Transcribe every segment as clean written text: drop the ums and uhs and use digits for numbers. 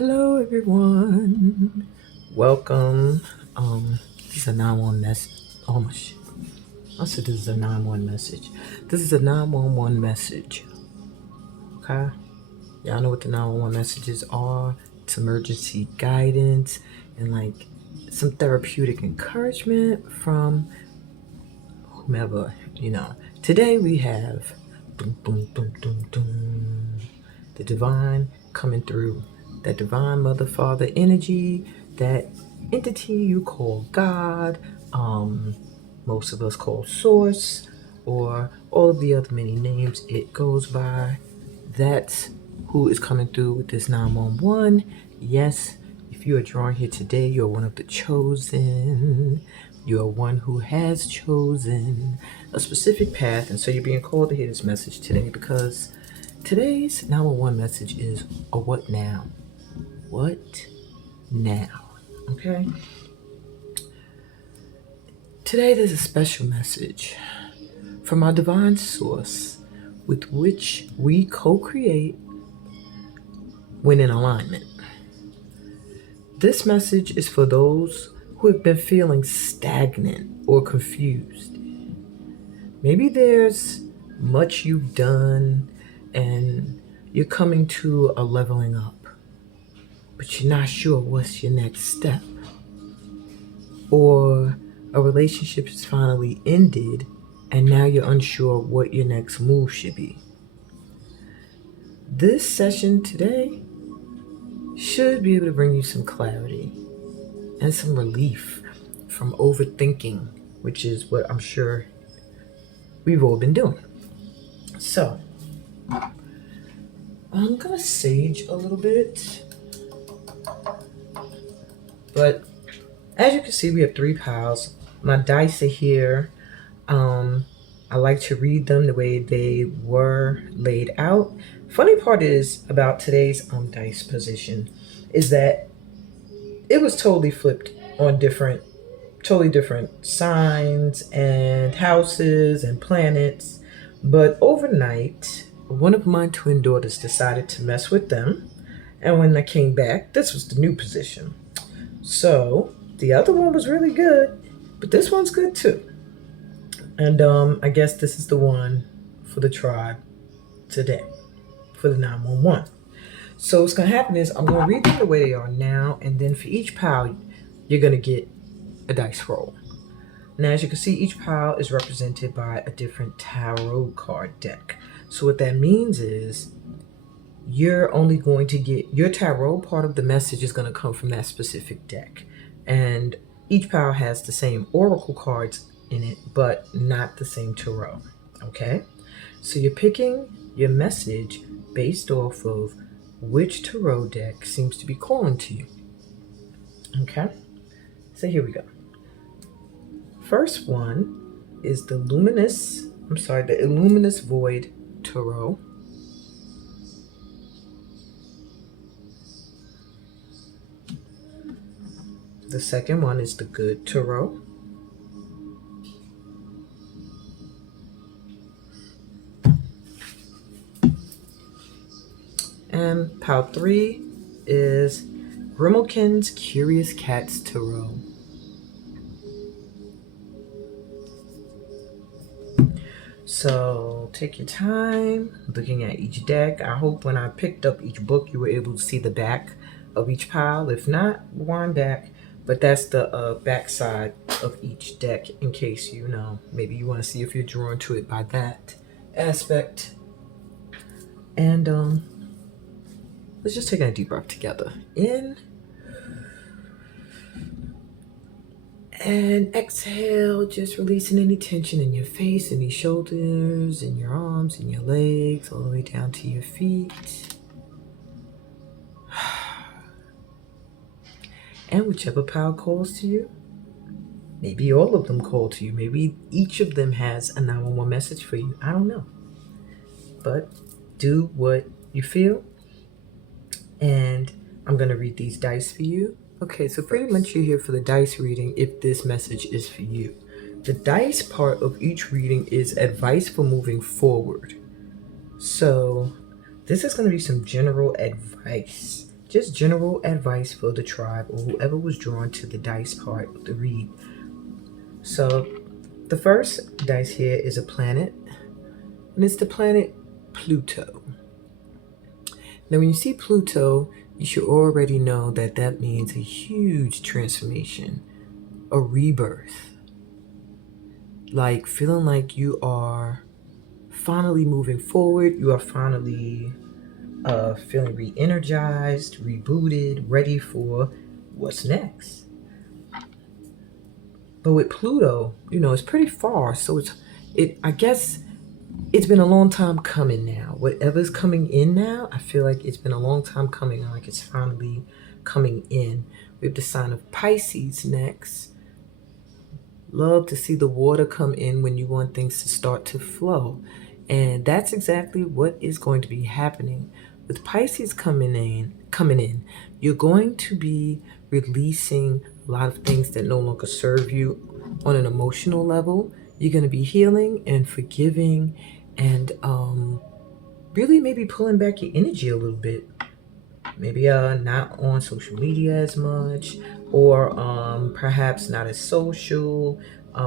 Hello everyone. Welcome. This is a 911 message. Oh my shit. I said this is a 911 message. This is a 911 message. Okay? Y'all know what the 911 messages are. It's emergency guidance and like some therapeutic encouragement from whomever, Today we have boom, boom, boom, boom, boom, the divine coming through. That divine mother father energy, that entity you call God, most of us call source, or all of the other many names it goes by. That's who is coming through with this 911. Yes, if you are drawn here today, you're one of the chosen. You are one who has chosen a specific path, and so you're being called to hear this message today because today's 911 message is a what now? What now? Okay? Today there's a special message from our divine source with which we co-create when in alignment. This message is for those who have been feeling stagnant or confused. Maybe there's much you've done and you're coming to a leveling up, but you're not sure what's your next step. Or a relationship has finally ended and now you're unsure what your next move should be. This session today should be able to bring you some clarity and some relief from overthinking, which is what I'm sure we've all been doing. So, I'm gonna sage a little bit, but as you can see, we have 3 piles. My dice are here. I like to read them the way they were laid out. Funny part is about today's dice position is that it was totally flipped on totally different signs and houses and planets. But overnight, one of my twin daughters decided to mess with them. And when I came back, this was the new position. So the other one was really good, but this one's good too. And I guess this is the one for the tribe today, for the 911. So what's going to happen is I'm going to read them the way they are now, and then for each pile, you're going to get a dice roll. Now, as you can see, each pile is represented by a different tarot card deck. So what that means is you're only going to get your tarot part of the message is going to come from that specific deck. And each pile has the same oracle cards in it, but not the same tarot. Okay? So you're picking your message based off of which tarot deck seems to be calling to you. Okay? So here we go. First one is the Luminous Void Tarot. The second one is the Good Tarot. And pile 3 is Grimalkin's Curious Cats Tarot. So take your time looking at each deck. I hope when I picked up each book, you were able to see the back of each pile. If not, wind back. But that's the back side of each deck in case maybe you want to see if you're drawn to it by that aspect. And let's just take a deep breath together. In. And exhale, just releasing any tension in your face, in your shoulders, in your arms, in your legs, all the way down to your feet. And whichever pile calls to you, maybe all of them call to you, maybe each of them has a 911 message for you. I don't know. But do what you feel. And I'm going to read these dice for you. Okay, so pretty much you're here for the dice reading if this message is for you. The dice part of each reading is advice for moving forward. So this is going to be some general advice just general advice for the tribe or whoever was drawn to the dice part of the read. So the first dice here is a planet, and it's the planet Pluto. Now when you see Pluto, you should already know that that means a huge transformation, a rebirth. Like feeling like you are finally moving forward, you are finally feeling re-energized, rebooted, ready for what's next. But with Pluto, it's pretty far, so I guess it's been a long time coming now. Whatever's coming in now, I feel like it's been a long time coming, like it's finally coming in. We have the sign of Pisces next. Love to see the water come in when you want things to start to flow. And that's exactly what is going to be happening. With Pisces coming in, you're going to be releasing a lot of things that no longer serve you on an emotional level. You're going to be healing and forgiving and really maybe pulling back your energy a little bit. Maybe not on social media as much, or perhaps not as social,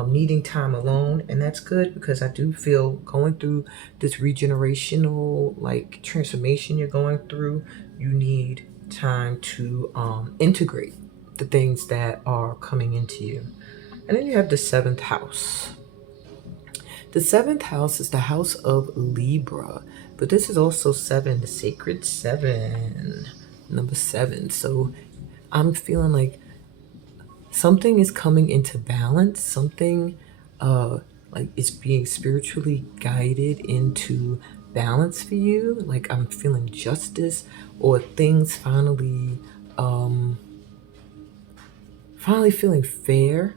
needing time alone. And that's good, because I do feel going through this regenerational transformation you're going through, you need time to integrate the things that are coming into you. And then you have the 7th house. The 7th house is the house of Libra, but this is also 7, the sacred 7, number 7. So I'm feeling like something is coming into balance, something like it's being spiritually guided into balance for you. Like I'm feeling justice, or things finally feeling fair.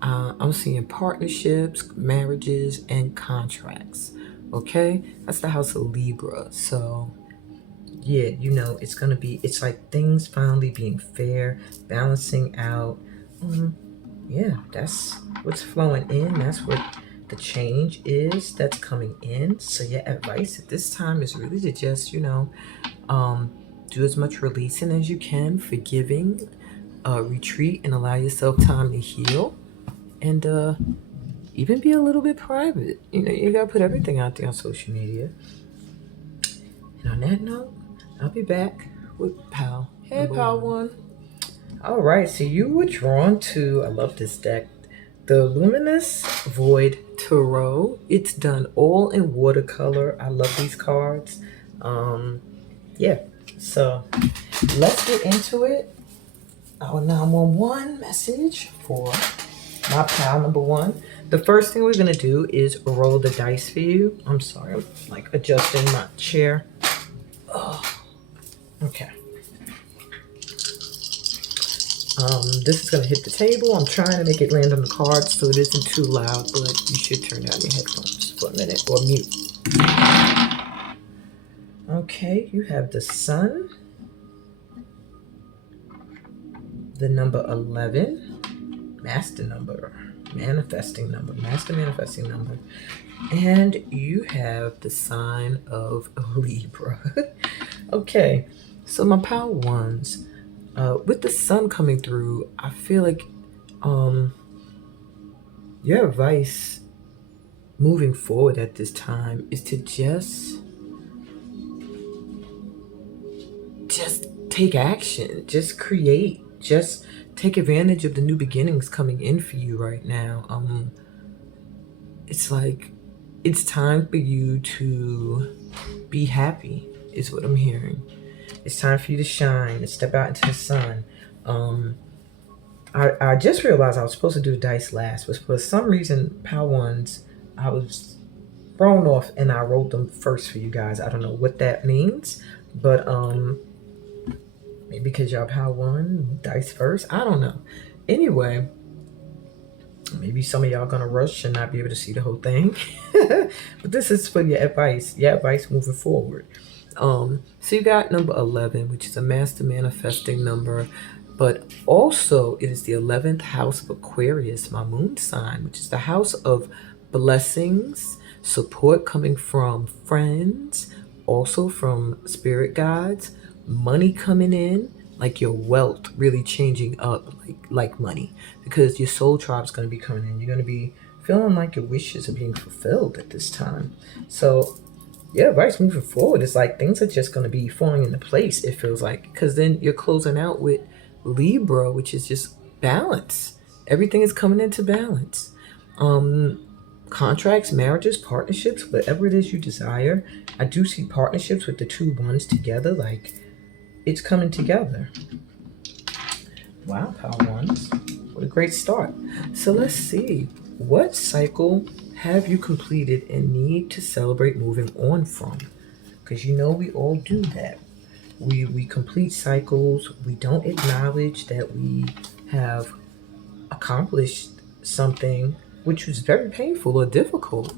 I'm seeing partnerships, marriages, and contracts. Okay, that's the house of Libra. So yeah, it's like things finally being fair, balancing out. Yeah, that's what's flowing in. That's what the change is that's coming in. So your advice at this time is really to just, do as much releasing as you can, forgiving, retreat, and allow yourself time to heal. And even be a little bit private. You gotta put everything out there on social media. And on that note, I'll be back with Pal. Hey, Pal 1. All right, so you were drawn to, I love this deck, the Luminous Void Tarot. It's done all in watercolor. I love these cards. Yeah, so let's get into it. Our 911 message for my pal number 1. The first thing we're going to do is roll the dice for you. I'm sorry, I'm adjusting my chair. Oh, okay. This is going to hit the table. I'm trying to make it land on the cards so it isn't too loud, but you should turn down your headphones for a minute, or mute. Okay, you have the Sun, the number 11, master manifesting number, and you have the sign of Libra. Okay, so my pal 1s, with the Sun coming through, I feel like your advice moving forward at this time is to just take action, just create, just take advantage of the new beginnings coming in for you right now. It's like it's time for you to be happy, is what I'm hearing. It's time for you to shine and step out into the sun. I just realized I was supposed to do the dice last, but for some reason, Pal 1s, I was thrown off and I rolled them first for you guys. I don't know what that means, but maybe because y'all Pal 1 dice first. I don't know. Anyway, maybe some of y'all gonna rush and not be able to see the whole thing. But this is for your advice moving forward. So you got number 11, which is a master manifesting number, but also it is the 11th house of Aquarius, my moon sign, which is the house of blessings, support coming from friends, also from spirit guides, money coming in, like your wealth really changing up like money, because your soul tribe is going to be coming in. You're going to be feeling like your wishes are being fulfilled at this time. So yeah, advice moving forward is like things are just going to be falling into place, it feels like, because then you're closing out with Libra, which is just balance. Everything is coming into balance. um Contracts, marriages, partnerships, whatever it is you desire. I do see partnerships with the two ones together, like it's coming together. Wow, power ones. What a great start. So let's see. What cycle have you completed and need to celebrate moving on from? Because you know we all do that. We complete cycles. We don't acknowledge that we have accomplished something which was very painful or difficult.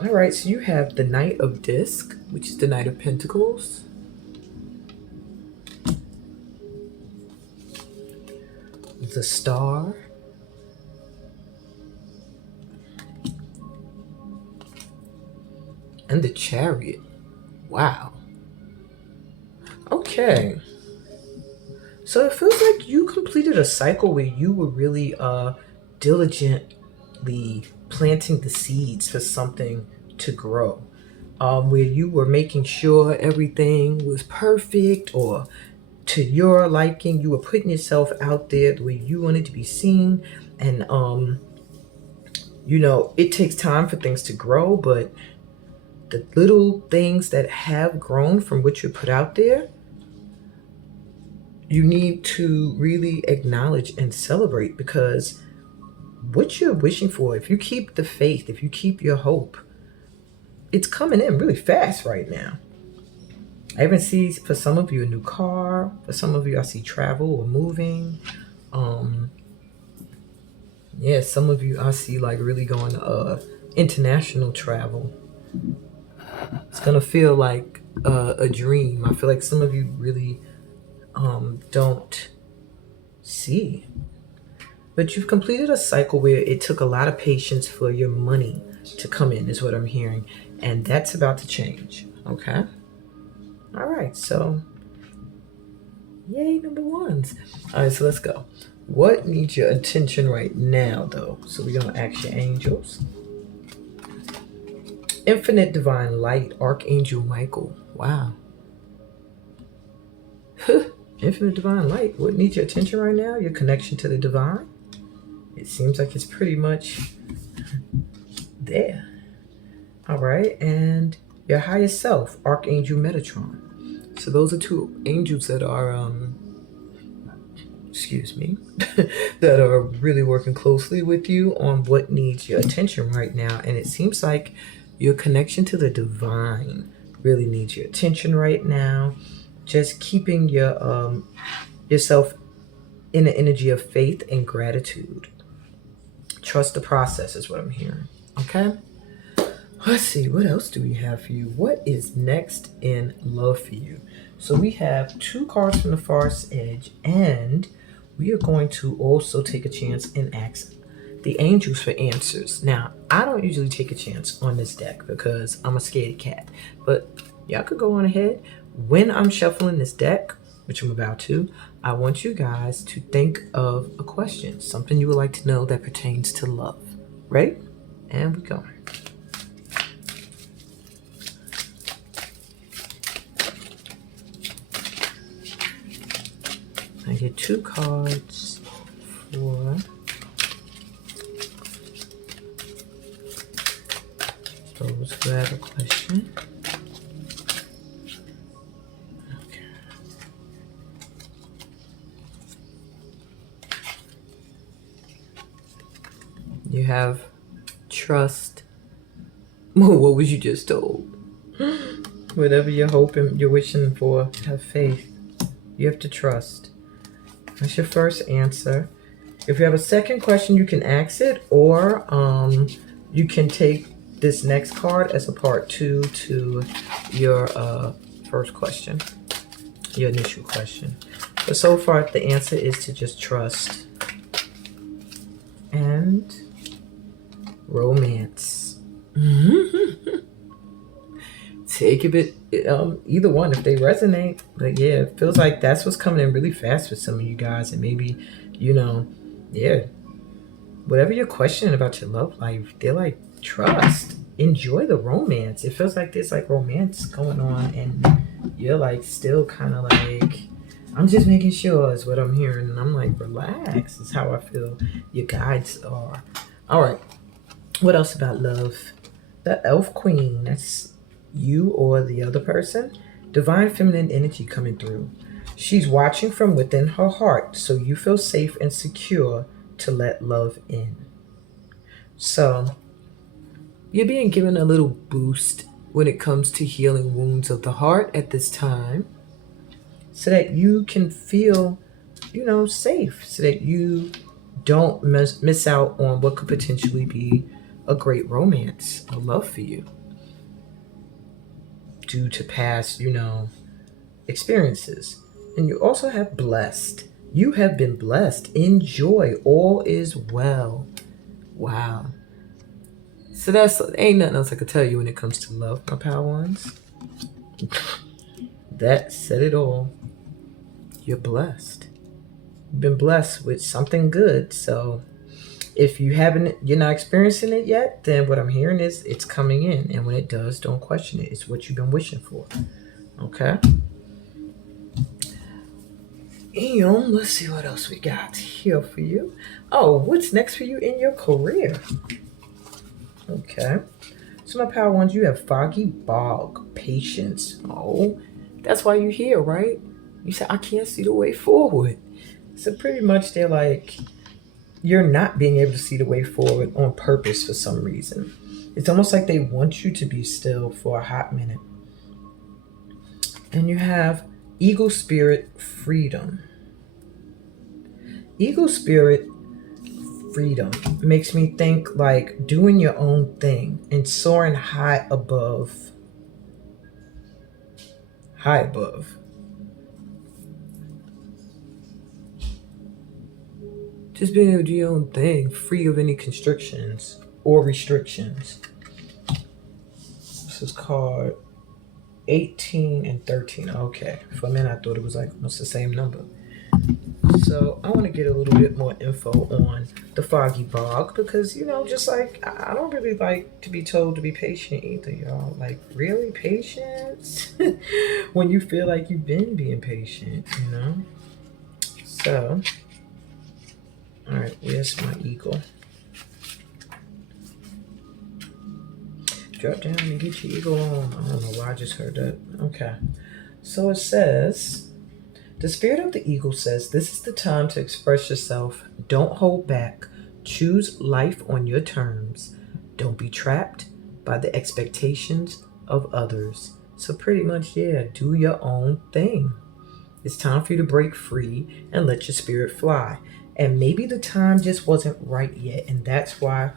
All right, so you have the Knight of Disc, which is the Knight of Pentacles. The Star. And the Chariot. Wow. Okay. So it feels like you completed a cycle where you were really diligently planting the seeds for something to grow. Where you were making sure everything was perfect or to your liking. You were putting yourself out there the way you wanted to be seen. And, it takes time for things to grow, but the little things that have grown from what you put out there, you need to really acknowledge and celebrate, because what you're wishing for, if you keep the faith, if you keep your hope, it's coming in really fast right now. I even see for some of you a new car. For some of you, I see travel or moving. Yeah, some of you I see like really going international travel. It's gonna feel like a dream. I feel like some of you really don't see. But you've completed a cycle where it took a lot of patience for your money to come in, is what I'm hearing. And that's about to change. Okay? All right, so yay, number ones. All right, so let's go. What needs your attention right now, though? So we're going to ask your angels. Infinite Divine Light, Archangel Michael. Wow. Infinite Divine Light. What needs your attention right now? Your connection to the divine? It seems like it's pretty much there. All right. And your highest self, Archangel Metatron. So those are two angels that are, that are really working closely with you on what needs your attention right now. And it seems like your connection to the divine really needs your attention right now. Just keeping your yourself in an energy of faith and gratitude. Trust the process is what I'm hearing. Okay? Let's see, what else do we have for you? What is next in love for you? So we have two cards from the Far's Edge, and we are going to also take a chance and ask the angels for answers. Now, I don't usually take a chance on this deck because I'm a scaredy cat, but y'all could go on ahead. When I'm shuffling this deck, which I'm about to, I want you guys to think of a question, something you would like to know that pertains to love. Ready? And we go. I get two cards for those who have a question. Okay. You have trust. What was you just told? Whatever you're hoping, you're wishing for, have faith. You have to trust. That's your first answer. If you have a second question, you can ask it, or you can take this next card as a part 2 to your first question, your initial question. But so far, the answer is to just trust. And romance. take a bit, either one if they resonate. But yeah, it feels like that's what's coming in really fast for some of you guys. And maybe, you know, yeah, whatever you're questioning about your love life, they're like, trust, enjoy the romance. It feels like there's like romance going on, and you're like still kind of like, I'm just making sure is what I'm hearing. And I'm like, relax, is how I feel your guides are. All right, what else about love? The elf queen, that's you or the other person. Divine feminine energy coming through. She's watching from within her heart, so you feel safe and secure to let love in. So, you're being given a little boost when it comes to healing wounds of the heart at this time so that you can feel, safe, so that you don't miss out on what could potentially be a great romance, a love for you due to past, experiences. And you also have blessed. You have been blessed. Enjoy. All is well. Wow. So that's ain't nothing else I could tell you when it comes to love, my pal ones. That said it all. You're blessed. You've been blessed with something good. So if you're not experiencing it yet, then what I'm hearing is it's coming in. And when it does, don't question it. It's what you've been wishing for. Okay? And let's see what else we got here for you. Oh, what's next for you in your career? Okay. So my power ones, you have foggy bog, patience. Oh, that's why you're here, right? You said, I can't see the way forward. So pretty much they're like, you're not being able to see the way forward on purpose for some reason. It's almost like they want you to be still for a hot minute. And you have eagle spirit freedom. Eagle spirit freedom makes me think like doing your own thing and soaring high above. High above. Just being able to do your own thing, free of any constrictions or restrictions. This is called 18 and 13. Okay. For a minute, I thought it was like almost the same number. So I want to get a little bit more info on the foggy bog because, just like I don't really like to be told to be patient either, y'all. Like, really? Patience? When you feel like you've been being patient, So, all right, where's my eagle? Drop down and get your eagle on. I don't know why I just heard that. Okay. So it says, the spirit of the eagle says, this is the time to express yourself. Don't hold back. Choose life on your terms. Don't be trapped by the expectations of others. So pretty much, yeah, do your own thing. It's time for you to break free and let your spirit fly. And maybe the time just wasn't right yet. And that's why,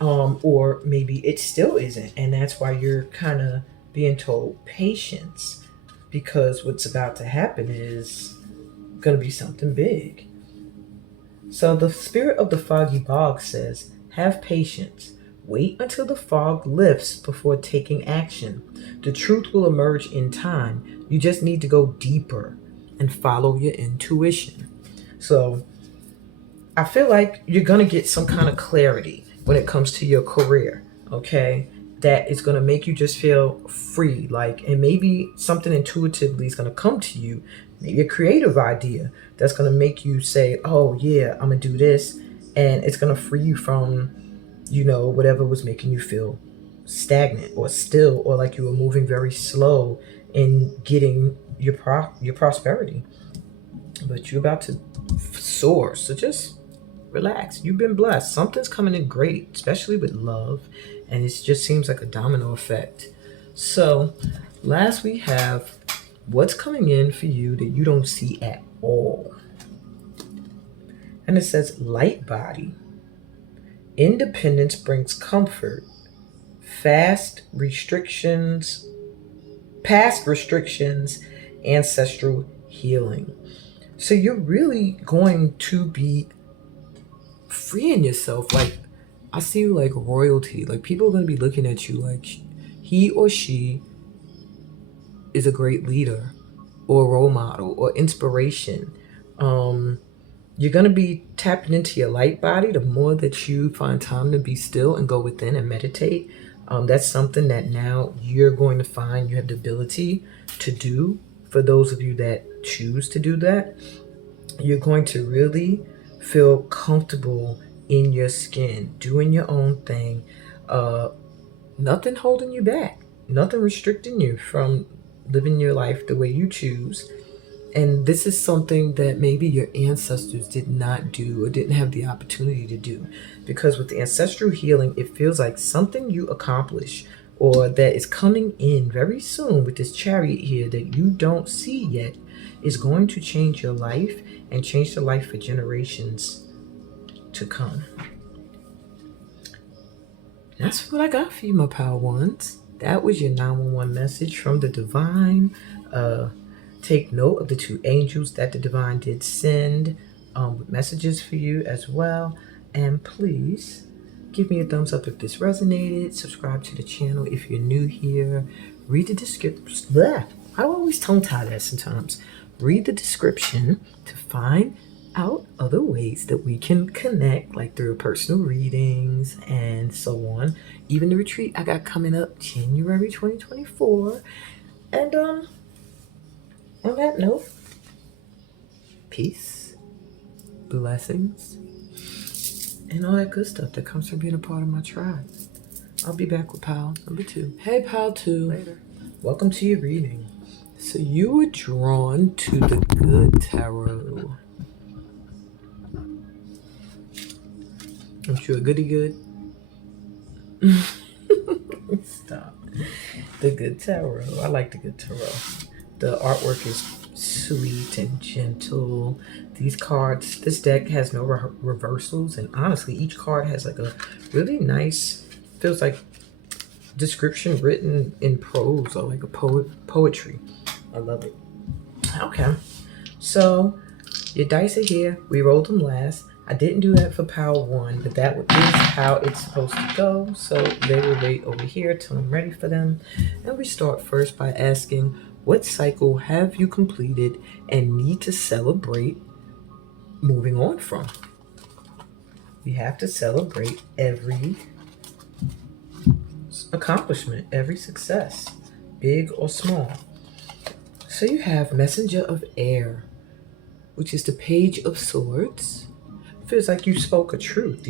or maybe it still isn't. And that's why you're kind of being told patience. Because what's about to happen is going to be something big. So the spirit of the foggy bog says, have patience. Wait until the fog lifts before taking action. The truth will emerge in time. You just need to go deeper and follow your intuition. So I feel like you're going to get some kind of clarity when it comes to your career, okay? That is going to make you just feel free, and maybe something intuitively is going to come to you, maybe a creative idea that's going to make you say, oh yeah, I'm going to do this. And it's going to free you from, whatever was making you feel stagnant or still, or like you were moving very slow in getting your prosperity. But you're about to soar. So just relax. You've been blessed. Something's coming in great, especially with love. And it just seems like a domino effect. So last we have what's coming in for you that you don't see at all. And it says light body. Independence brings comfort. Past restrictions, ancestral healing. So you're really going to be freeing yourself. Like, I see you like royalty. Like, people are going to be looking at you like he or she is a great leader or role model or inspiration. You're going to be tapping into your light body the more that you find time to be still and go within and meditate. That's something that now you're going to find you have the ability to do. For those of you that choose to do that, you're going to really feel comfortable in your skin, doing your own thing. Nothing holding you back, nothing restricting you from living your life the way you choose. And this is something that maybe your ancestors did not do or didn't have the opportunity to do. Because with the ancestral healing, it feels like something you accomplish or that is coming in very soon with this chariot here that you don't see yet is going to change your life and change the life for generations to come. That's what I got for you, my power ones. That was your 911 message from the divine. Take note of the 2 angels that the divine did send with messages for you as well. And please give me a thumbs up if this resonated. Subscribe to the channel if you're new here. Read the description. I always tongue tie that sometimes. Read the description to find out other ways that we can connect, like through personal readings and so on. Even the retreat I got coming up January 2024. And on that note, peace, blessings, and all that good stuff that comes from being a part of my tribe. I'll be back with pal number 2. Hey pal 2. Later. Welcome to your reading. So you were drawn to the Good Tarot. I'm sure goody good. Stop. The Good Tarot. I like the Good Tarot. The artwork is sweet and gentle. These cards, this deck has no reversals, and honestly, each card has like a really nice, feels like description written in prose or like a poetry. I love it. Okay, so your dice are here. We rolled them last. I didn't do that for pile 1, but that is how it's supposed to go. So they will wait over here till I'm ready for them. And we start first by asking, what cycle have you completed and need to celebrate moving on from? We have to celebrate every accomplishment, every success, big or small. So you have Messenger of Air, which is the Page of Swords. Feels like you spoke a truth.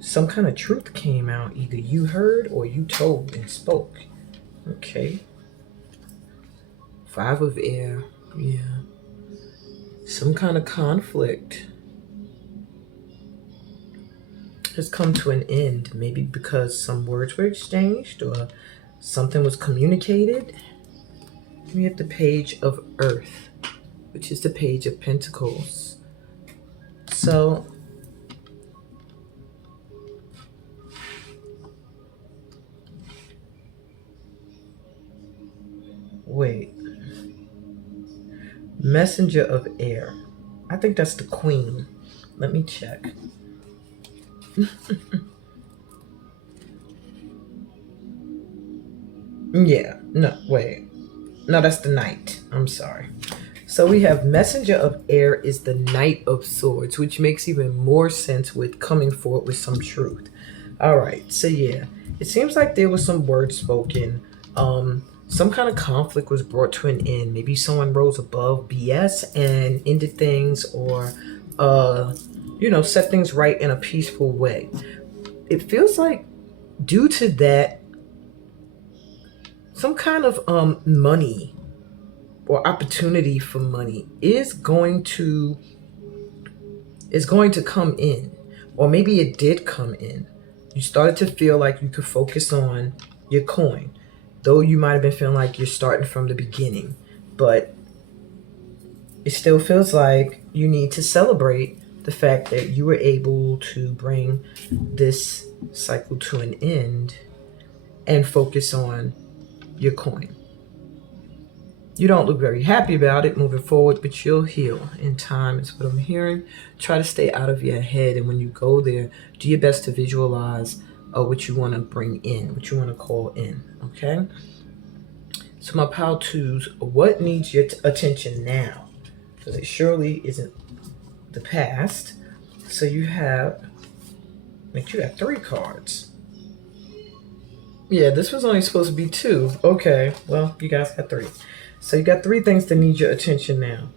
Some kind of truth came out. Either you heard or you told and spoke. Okay. 5 of Air. Yeah. Some kind of conflict has come to an end. Maybe because some words were exchanged or something was communicated. We have the Page of Earth, which is the Page of Pentacles. So, wait. Messenger of Air. I think that's the Queen. Let me check. Yeah, no, wait. No, that's the Knight. I'm sorry. So we have Messenger of Air is the Knight of Swords, which makes even more sense with coming forward with some truth. All right, so yeah, it seems like there was some words spoken. Some kind of conflict was brought to an end. Maybe someone rose above BS and ended things, or set things right in a peaceful way. It feels like due to that, some kind of money or opportunity for money is going to come in, or maybe it did come in. You started to feel like you could focus on your coin, though you might have been feeling like you're starting from the beginning, but it still feels like you need to celebrate the fact that you were able to bring this cycle to an end and focus on your coin. You don't look very happy about it moving forward, but you'll heal in time is what I'm hearing. Try to stay out of your head, and when you go there, do your best to visualize what you want to bring in, what you want to call in, okay? So my pile twos, what needs your attention now? Because it surely isn't the past. So you have 3 cards. Yeah, this was only supposed to be 2. Okay, well, you guys got 3. So you got 3 things that need your attention now.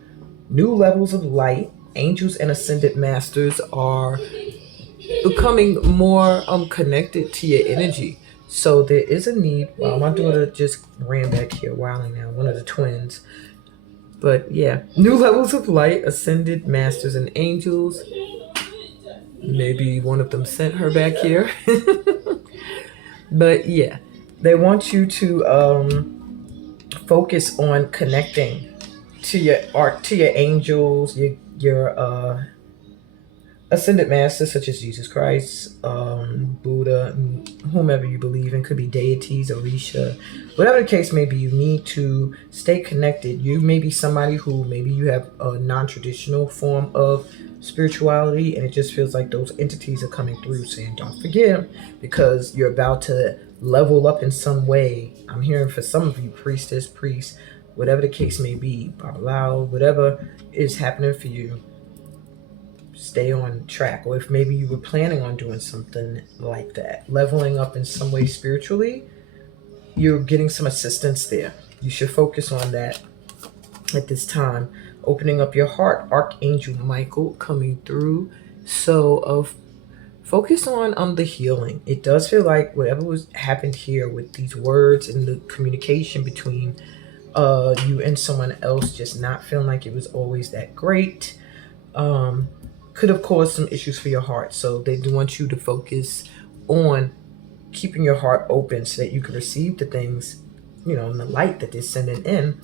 New levels of light. Angels and ascended masters are becoming more connected to your energy. So there is a need. Well, my daughter just ran back here wilding now, one of the twins. But yeah, new levels of light, ascended masters and angels. Maybe one of them sent her back here. But yeah, they want you to focus on connecting to your art, to your angels, your ascended masters such as Jesus Christ, Buddha, whomever you believe in. Could be deities, Orisha, whatever the case may be. You need to stay connected. You may be somebody who maybe you have a non-traditional form of spirituality, and it just feels like those entities are coming through saying, don't forget, because you're about to level up in some way. I'm hearing for some of you, priestess, priest, whatever the case may be, Babalawo, whatever is happening for you, stay on track. Or if maybe you were planning on doing something like that, leveling up in some way spiritually, you're getting some assistance there. You should focus on that at this time. Opening up your heart, Archangel Michael coming through. So focus on the healing. It does feel like whatever was happened here with these words and the communication between you and someone else just not feeling like it was always that great, could have caused some issues for your heart. So they do want you to focus on keeping your heart open so that you can receive the things, in the light that they're sending in.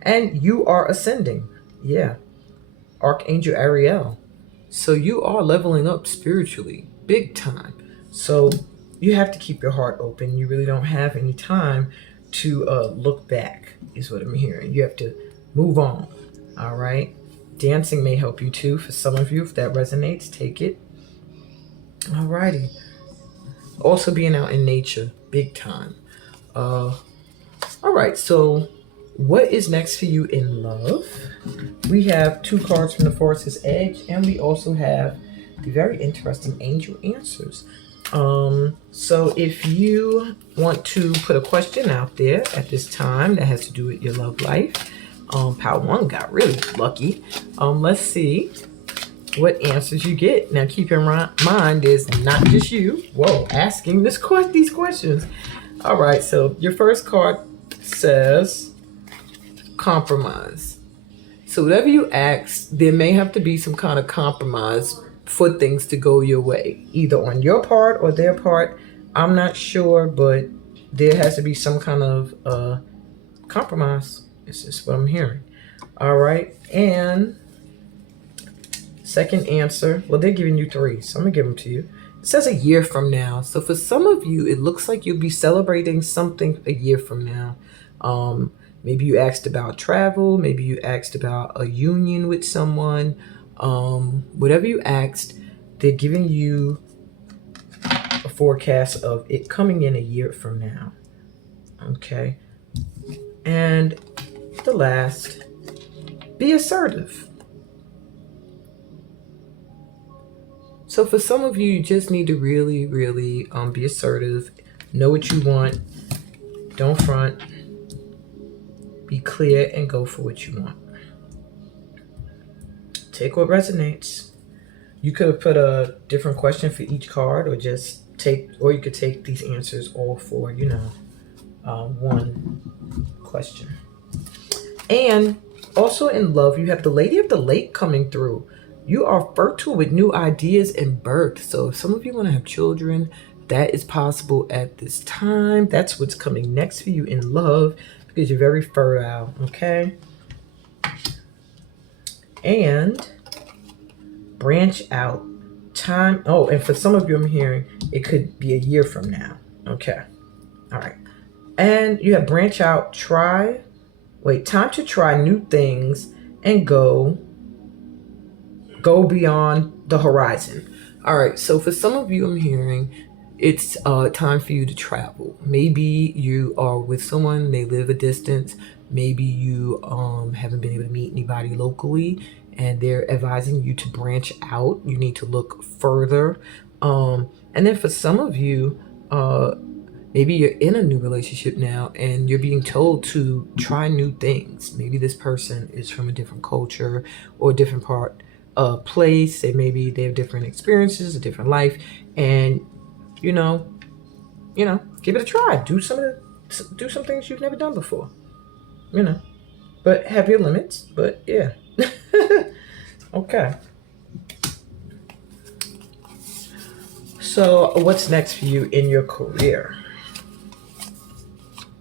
And you are ascending. Yeah. Archangel Ariel. So you are leveling up spiritually, big time. So you have to keep your heart open. You really don't have any time to look back, is what I'm hearing. You have to move on. All right. Dancing may help you too. For some of you, if that resonates, take it. All righty. Also being out in nature, big time. All right. So what is next for you in love? We have 2 cards from the Forest's Edge, and we also have the very interesting angel answers. So if you want to put a question out there at this time that has to do with your love life, Pile 1 got really lucky. Let's see what answers you get. Now keep in mind, there's not just you, asking these questions. All right, so your first card says compromise. So whatever you ask, there may have to be some kind of compromise for things to go your way, either on your part or their part. I'm not sure, but there has to be some kind of compromise. This is what I'm hearing. All right. And second answer, well, they're giving you 3, so I'm going to give them to you. It says a year from now. So for some of you, it looks like you'll be celebrating something a year from now. Maybe you asked about travel. Maybe you asked about a union with someone. Whatever you asked, they're giving you a forecast of it coming in a year from now. Okay. And the last, be assertive. So for some of you, you just need to really, really be assertive. Know what you want. Don't front. Be clear and go for what you want. Take what resonates. You could have put a different question for each card, or you could take these answers all for, one question. And also in love, you have the Lady of the Lake coming through. You are fertile with new ideas and birth. So if some of you want to have children, that is possible at this time. That's what's coming next for you in love, because you're very fertile, okay? And branch out. Time. Oh, and for some of you, I'm hearing it could be a year from now. Okay. All right. And you have branch out, time to try new things and go beyond the horizon. All right. So for some of you, I'm hearing it's time for you to travel. Maybe you are with someone, they live a distance. Maybe you haven't been able to meet anybody locally, and they're advising you to branch out. You need to look further. And then for some of you, maybe you're in a new relationship now and you're being told to try new things. Maybe this person is from a different culture or a different part of place. And maybe they have different experiences, a different life. And, you know, give it a try. Do some things you've never done before, but have your limits. But yeah. Okay. So what's next for you in your career?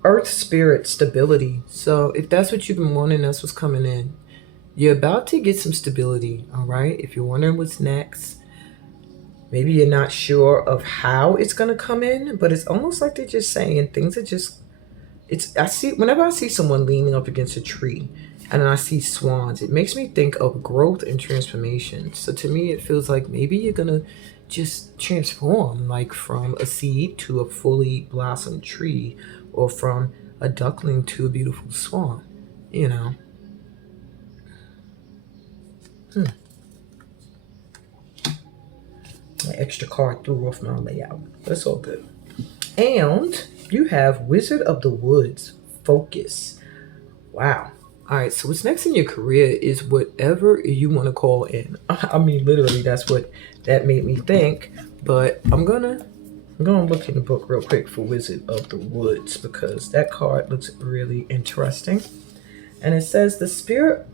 Earth spirit stability. So if that's what you've been wanting, that's what's coming in. You're about to get some stability, all right? If you're wondering what's next, maybe you're not sure of how it's going to come in, but it's almost like they're just saying things are just, whenever I see someone leaning up against a tree and then I see swans, it makes me think of growth and transformation. So to me, it feels like maybe you're going to just transform, like from a seed to a fully blossomed tree, or from a duckling to a beautiful swan, The extra card threw off my layout. That's all good. And you have Wizard of the Woods, focus. Wow. All right, so what's next in your career is whatever you want to call in. I mean, literally, that's what that made me think. But I'm gonna look in the book real quick for Wizard of the Woods, because that card looks really interesting. And it says, the spirit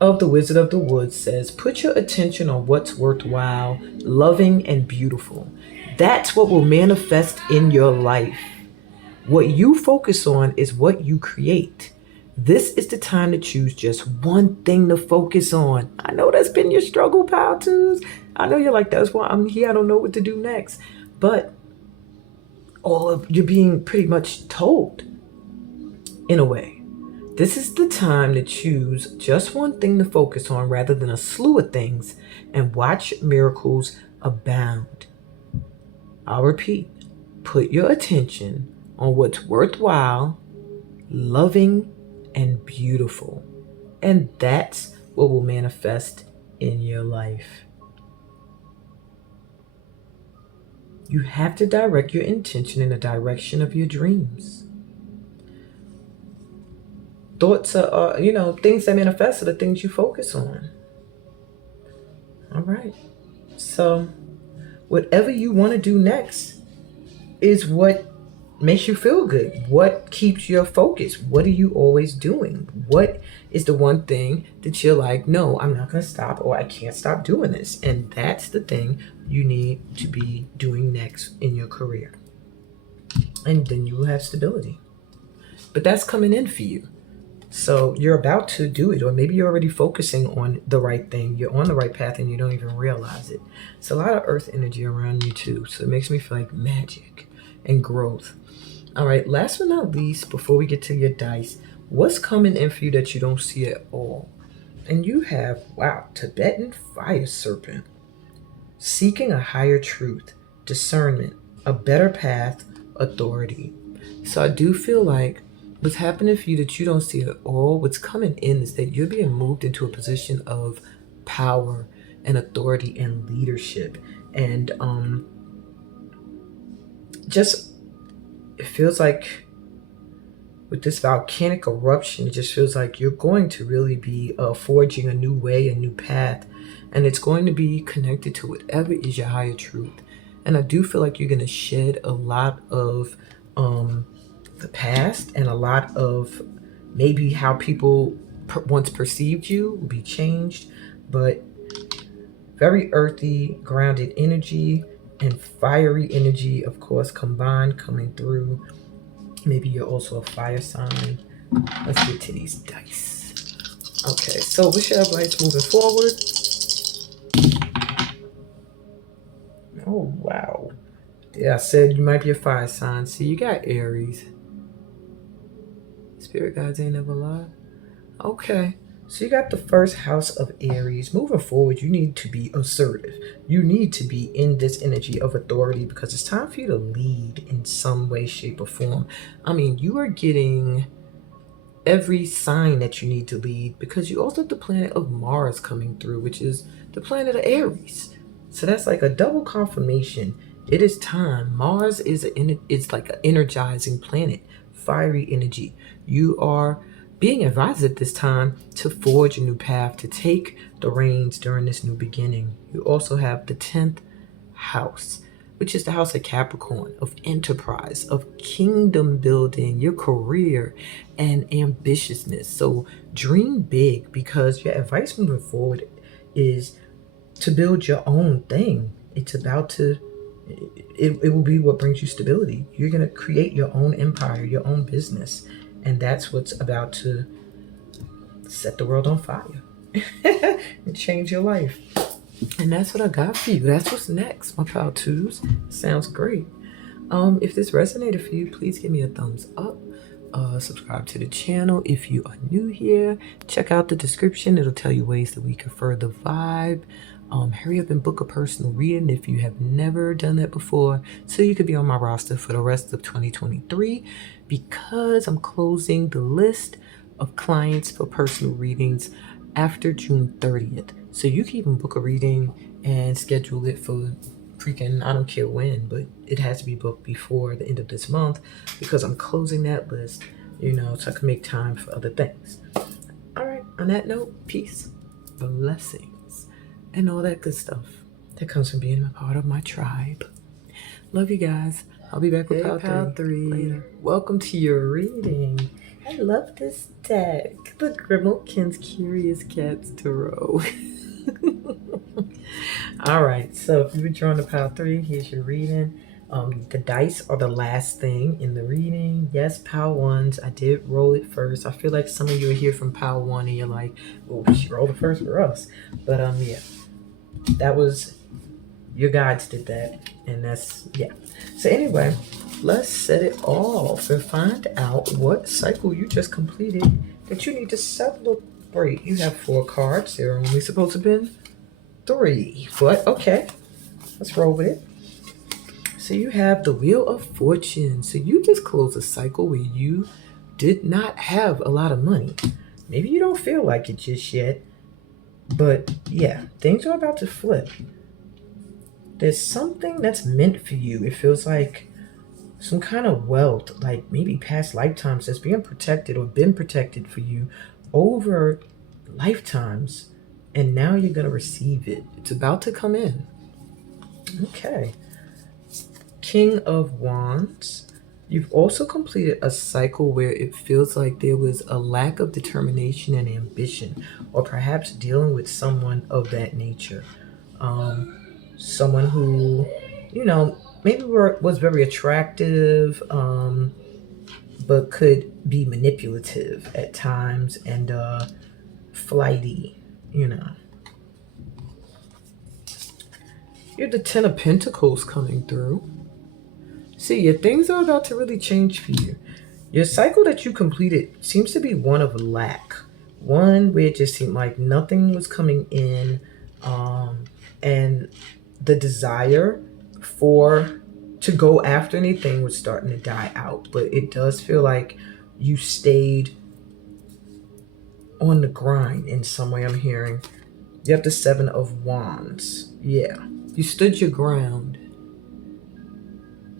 of the Wizard of the Woods says, put your attention on what's worthwhile, loving, and beautiful. That's what will manifest in your life. What you focus on is what you create. This is the time to choose just one thing to focus on. I know that's been your struggle, pal twos. I know you're like, that's why I'm here. I don't know what to do next. But you're being pretty much told, in a way. This is the time to choose just one thing to focus on rather than a slew of things, and watch miracles abound. I'll repeat, put your attention on what's worthwhile, loving, and beautiful. And that's what will manifest in your life. You have to direct your intention in the direction of your dreams. Thoughts are, things that manifest are the things you focus on. All right. So whatever you want to do next is what makes you feel good. What keeps your focus? What are you always doing? What is the one thing that you're like, no, I'm not going to stop, or I can't stop doing this? And that's the thing you need to be doing next in your career. And then you will have stability. But that's coming in for you. So you're about to do it, or maybe you're already focusing on the right thing. You're on the right path and you don't even realize it. It's a lot of earth energy around you too. So it makes me feel like magic and growth. All right, last but not least, before we get to your dice, what's coming in for you that you don't see at all? And you have, Tibetan fire serpent. Seeking a higher truth, discernment, a better path, authority. So I do feel like what's happening for you that you don't see at all, what's coming in is that you're being moved into a position of power and authority and leadership. And it feels like with this volcanic eruption, it just feels like you're going to really be forging a new way, a new path. And it's going to be connected to whatever is your higher truth. And I do feel like you're going to shed a lot of the past, and a lot of maybe how people once perceived you will be changed. But very earthy, grounded energy and fiery energy, of course, combined coming through. Maybe you're also a fire sign. Let's get to these dice. Okay, so what's your advice moving forward? Oh, wow. Yeah, I said you might be a fire sign. See, you got Aries. Spirit guides ain't never lie. Okay. So you got the first house of Aries. Moving forward, you need to be assertive. You need to be in this energy of authority because it's time for you to lead in some way, shape, or form. I mean, you are getting every sign that you need to lead because you also have the planet of Mars coming through, which is the planet of Aries. So that's like a double confirmation. It is time. Mars it's like an energizing planet, fiery energy. You are being advised at this time to forge a new path, to take the reins during this new beginning. You also have the 10th house, which is the house of Capricorn, of enterprise, of kingdom building, your career, and ambitiousness. So dream big because your advice moving forward is to build your own thing. It's about to, it will be what brings you stability. You're going to create your own empire, your own business. And that's what's about to set the world on fire and change your life. And that's what I got for you. That's what's next, my pal twos. Sounds great. If this resonated for you, please give me a thumbs up. Subscribe to the channel if you are new here. Check out the description. It'll tell you ways that we can further vibe. Hurry up and book a personal reading if you have never done that before, so you could be on my roster for the rest of 2023, because I'm closing the list of clients for personal readings after June 30th. So you can even book a reading and schedule it for freaking, I don't care when, but it has to be booked before the end of this month because I'm closing that list, so I can make time for other things. All right, on that note, peace, blessings, and all that good stuff that comes from being a part of my tribe. Love you guys. I'll be back with Pal 3 later. Welcome to your reading. I love this deck. The Grimalkin's Curious Cats Tarot. All right, so if you were drawn to Pile 3, here's your reading. The dice are the last thing in the reading. Yes, Pile 1s. I did roll it first. I feel like some of you are here from Pile 1 and you're like, oh, she rolled it first for us. But yeah, that was, your guides did that. And that's, yeah. So anyway, let's set it off and find out what cycle you just completed that you need to celebrate. You have 4 cards. They're only supposed to be 3, but okay, let's roll with it. So you have the Wheel of Fortune. So you just closed a cycle where you did not have a lot of money. Maybe you don't feel like it just yet, but yeah, things are about to flip. There's something that's meant for you. It feels like some kind of wealth, like maybe past lifetimes, that's being protected or been protected for you over lifetimes. And now you're going to receive it. It's about to come in. Okay. King of Wands. You've also completed a cycle where it feels like there was a lack of determination and ambition, or perhaps dealing with someone of that nature. Someone who, maybe was very attractive, but could be manipulative at times and flighty. You have the 10 of Pentacles coming through. See, your things are about to really change for you. Your cycle that you completed seems to be one of lack. One where it just seemed like nothing was coming in, and the desire to go after anything was starting to die out. But it does feel like you stayed on the grind in some way. I'm hearing you have the 7 of Wands. Yeah, you stood your ground.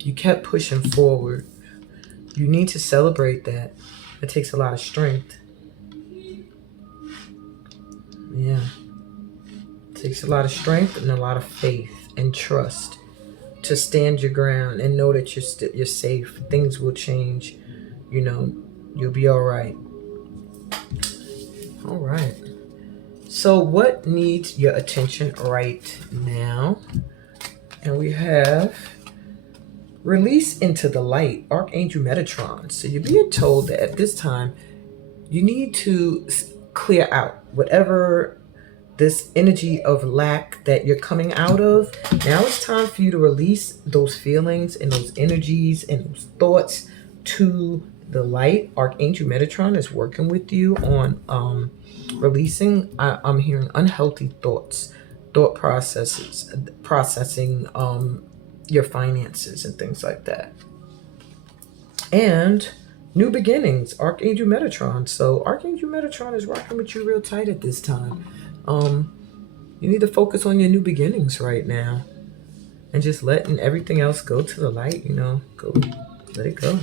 You kept pushing forward. You need to celebrate that. It takes a lot of strength. Yeah, it takes a lot of strength and a lot of faith and trust to stand your ground and know that you're safe. Things will change. You'll be all right. All right. So what needs your attention right now? And we have release into the light, Archangel Metatron. So you're being told that at this time, you need to clear out whatever this energy of lack that you're coming out of. Now it's time for you to release those feelings and those energies and those thoughts to the light, Archangel Metatron is working with you on releasing, I'm hearing unhealthy thoughts, thought processes, processing your finances and things like that. And new beginnings, Archangel Metatron. So Archangel Metatron is rocking with you real tight at this time. You need to focus on your new beginnings right now. And just letting everything else go to the light, go, let it go.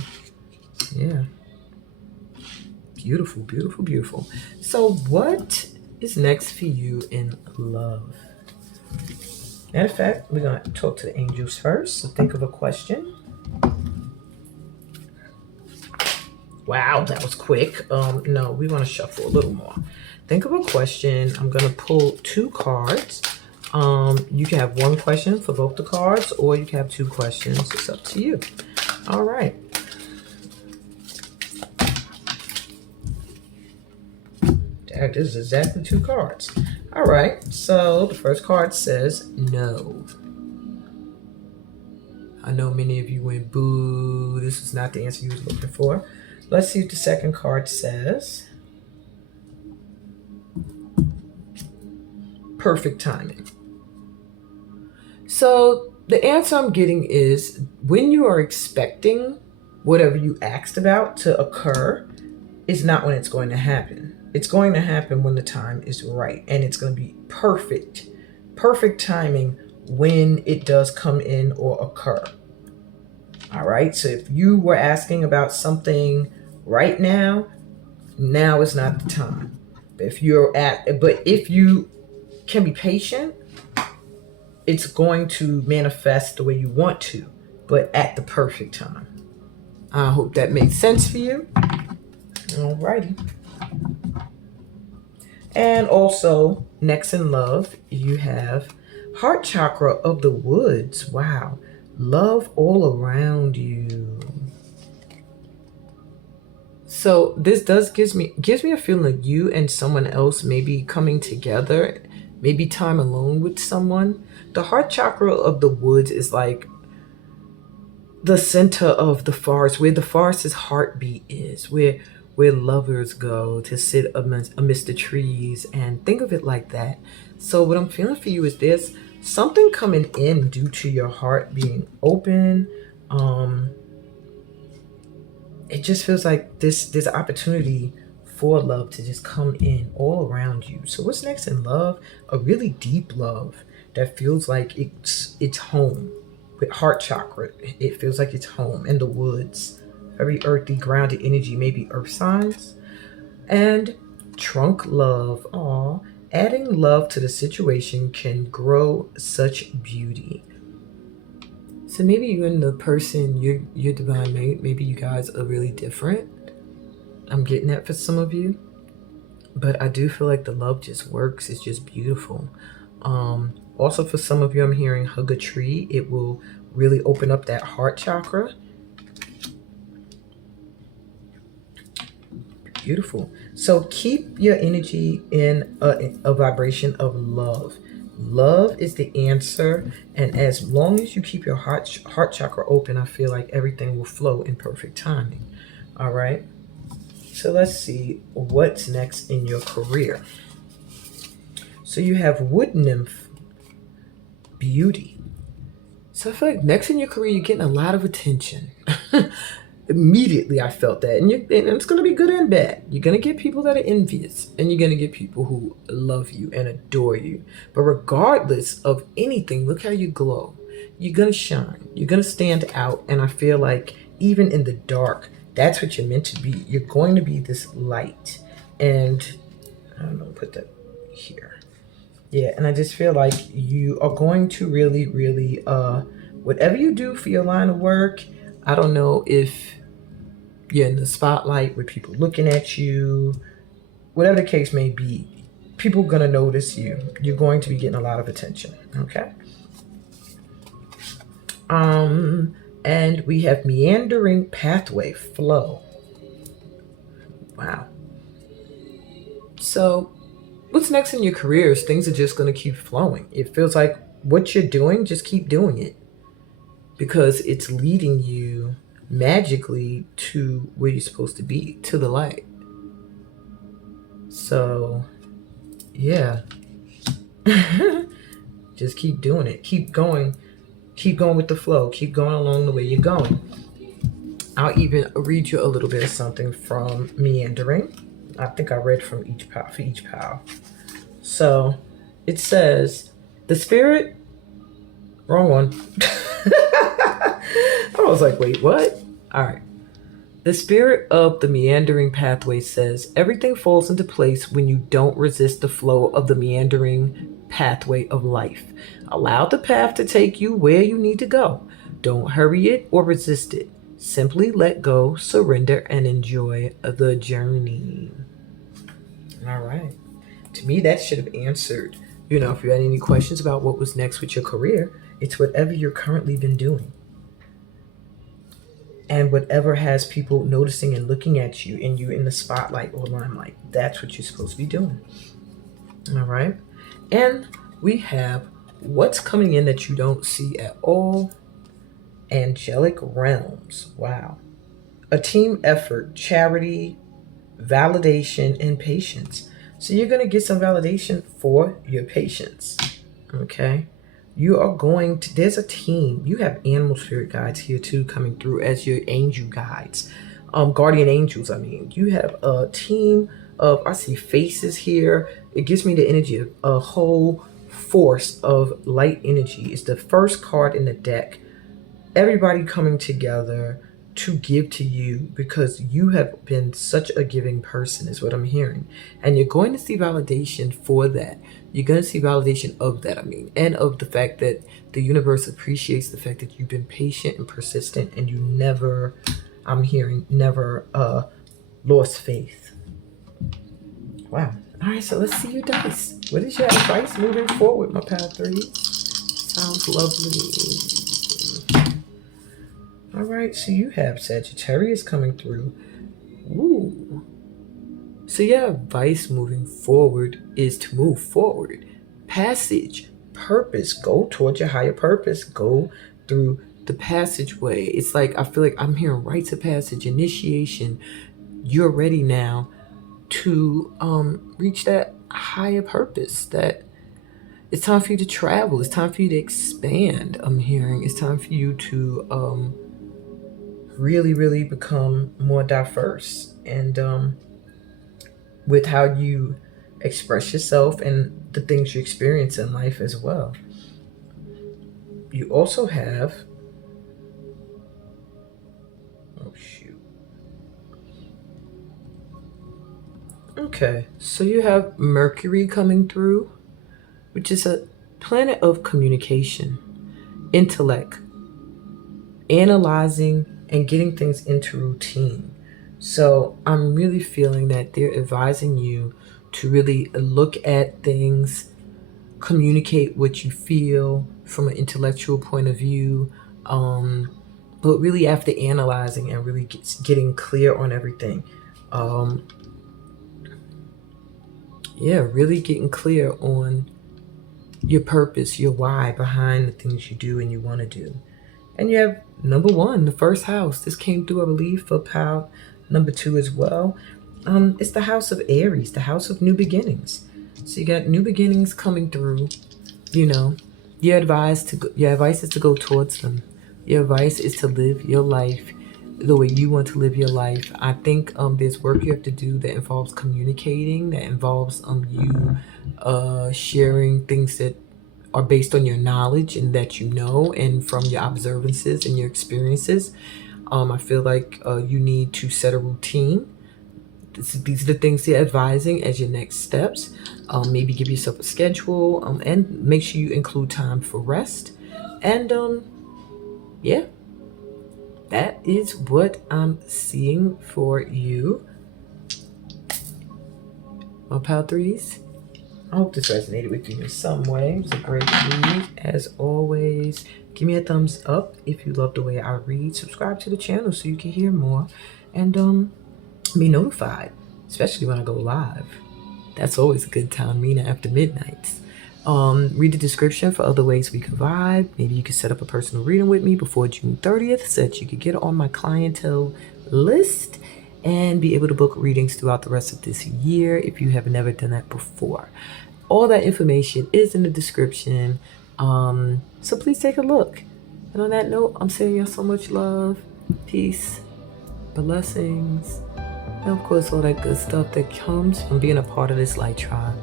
Yeah. Beautiful, beautiful, beautiful. So what is next for you in love? Matter of fact, we're going to talk to the angels first. So think of a question. Wow, that was quick. No, we want to shuffle a little more. Think of a question. I'm going to pull 2 cards. You can have 1 question for both the cards, or you can have 2 questions. It's up to you. All right. This is exactly 2 cards. All right. So the first card says no. I know many of you went boo. This is not the answer you was looking for. Let's see what the second card says. Perfect timing. So the answer I'm getting is when you are expecting whatever you asked about to occur, is not when it's going to happen. It's going to happen when the time is right. And it's going to be perfect timing when it does come in or occur. All right. So if you were asking about something right now is not the time. But if you can be patient, it's going to manifest the way you want to, but at the perfect time. I hope that makes sense for you. All righty. And also, next in love, you have heart chakra of the woods. Wow. Love all around you. So this gives me a feeling like you and someone else may be coming together, maybe time alone with someone. The heart chakra of the woods is like the center of the forest, where the forest's heartbeat is, where lovers go to sit amidst the trees, and think of it like that. So what I'm feeling for you is there's something coming in due to your heart being open. It just feels like there's an opportunity for love to just come in all around you. So what's next in love? A really deep love that feels like it's home. With heart chakra, it feels like it's home in the woods. Very earthy, grounded energy, maybe earth signs. And trunk love. Adding love to the situation can grow such beauty. So maybe you and the person, your divine mate, maybe you guys are really different. I'm getting that for some of you. But I do feel like the love just works. It's just beautiful. Also for some of you, I'm hearing hug a tree. It will really open up that heart chakra. Beautiful. So keep your energy in a vibration of love. Love is the answer. And as long as you keep your heart chakra open, I feel like everything will flow in perfect timing. All right. So let's see what's next in your career. So you have wood nymph, beauty. So I feel like next in your career, you're getting a lot of attention. Immediately I felt that. And it's going to be good and bad. You're going to get people that are envious, and you're going to get people who love you and adore you. But regardless of anything, look how you glow. You're going to shine. You're going to stand out. And I feel like even in the dark, that's what you're meant to be. You're going to be this light. And I don't know, put that here. Yeah, and I just feel like you are going to really, really, whatever you do for your line of work, I don't know if you're in the spotlight with people looking at you, whatever the case may be, people are going to notice you. You're going to be getting a lot of attention, okay? And we have meandering pathway flow. Wow. So what's next in your career is things are just going to keep flowing. It feels like what you're doing, just keep doing it, because it's leading you magically to where you're supposed to be, to the light. So, yeah. Just keep doing it. Keep going. Keep going with the flow. Keep going along the way you're going. I'll even read you a little bit of something from Meandering. I think I read from each pile for each pile. So it says, the spirit, wrong one. I was like, wait, what? All right. The spirit of the meandering pathway says, everything falls into place when you don't resist the flow of the meandering pathway of life. Allow the path to take you where you need to go. Don't hurry it or resist it. Simply let go, surrender, and enjoy the journey. All right. To me, that should have answered, if you had any questions about what was next with your career, it's whatever you're currently been doing. And whatever has people noticing and looking at you and you in the spotlight or limelight, that's what you're supposed to be doing. All right. And we have what's coming in that you don't see at all. Angelic realms. Wow. A team effort, charity, validation, and patience. So you're going to get some validation for your patience. Okay. You are going to, there's a team. You have animal spirit guides here too coming through as your angel guides. Guardian angels, I mean. You have a team of, I see faces here. It gives me the energy of a whole force of light energy. It's the first card in the deck. Everybody coming together to give to you because you have been such a giving person is what I'm hearing. And you're going to see validation for that. You're going to see validation of that, and of the fact that the universe appreciates the fact that you've been patient and persistent and you never, I'm hearing, never lost faith. Wow. All right, so let's see your dice. What is your advice moving forward, my pal 3? Sounds lovely. All right, so you have Sagittarius coming through. Ooh. So your advice moving forward is to move forward. Passage, purpose, go towards your higher purpose. Go through the passageway. It's like, I feel like I'm hearing rites of passage, initiation. You're ready now to reach that higher purpose. That it's time for you to travel. It's time for you to expand. I'm hearing it's time for you to really, really become more diverse and with how you express yourself and the things you experience in life as well. You also have, okay, so you have Mercury coming through, which is a planet of communication, intellect, analyzing, and getting things into routine. So I'm really feeling that they're advising you to really look at things, communicate what you feel from an intellectual point of view, but really after analyzing and really getting clear on everything. Really getting clear on your purpose, your why behind the things you do and you want to do. And you have number 1, the first house. This came through, I believe, for pile number 2 as well. It's the house of Aries, the house of new beginnings. So you got new beginnings coming through. Your advice is to go towards them. Your advice is to live your life the way you want to live your life. I think there's work you have to do that involves communicating, that involves you sharing things that are based on your knowledge and that and from your observances and your experiences. I feel like you need to set a routine. These are the things they're advising as your next steps. Maybe give yourself a schedule and make sure you include time for rest. And that is what I'm seeing for you, my pal 3s. I hope this resonated with you in some way. It was a great read, as always. Give me a thumbs up if you love the way I read. Subscribe to the channel so you can hear more. And be notified, especially when I go live. That's always a good time, Mina, after midnight. Read the description for other ways we can vibe. Maybe you could set up a personal reading with me before June 30th so that you could get on my clientele list and be able to book readings throughout the rest of this year if you have never done that before. All that information is in the description, so please take a look. And on that note, I'm sending you so much love, peace, blessings, and of course all that good stuff that comes from being a part of this light tribe.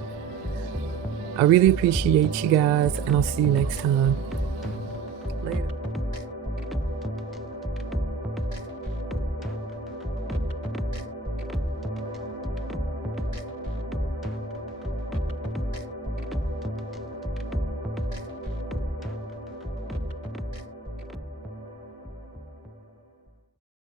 I really appreciate you guys, and I'll see you next time. Later.